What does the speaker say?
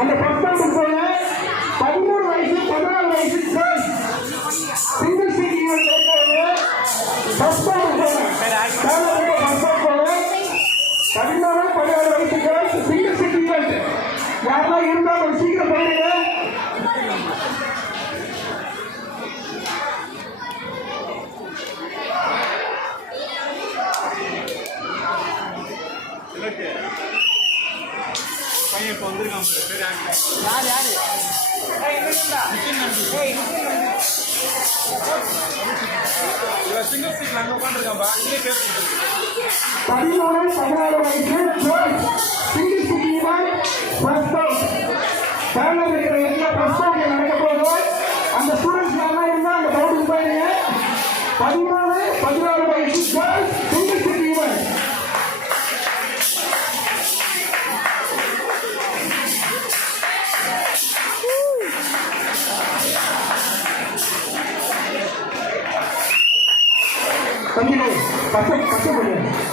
அந்த பஸ் போல 13 வயசு 14 வயசு கேர்ள்ஸ் சிங்கிள் சீட் ஈவென்ட் இருக்கிறது. பஸ் போல 16 வயசு கேர்ள்ஸ் சிங்கிள் சீட் ஈவென்ட் யாரெல்லாம் இருந்தாலும் சீக்கிரம் போயிருங்க. பையன் இப்போ வந்திருக்கான் பேர் யாரு சிங்கிள் சீட்ல அங்கே உட்காந்துருக்கான்பா. இங்கே பேர் 13 16 வயசு single seat event first out. Panel இருக்கிற எல்லா ஃபர்ஸ்ட் அவுட் நடக்க போதும். அந்த ஸ்டூடெண்ட்ஸ் எல்லாம் இருந்தா அந்த பவுலுக்கு போயிருங்க. 13 16 வயசு சிங்கிள் சீட் ஈவென்ட். கஷ்டப்படுங்க.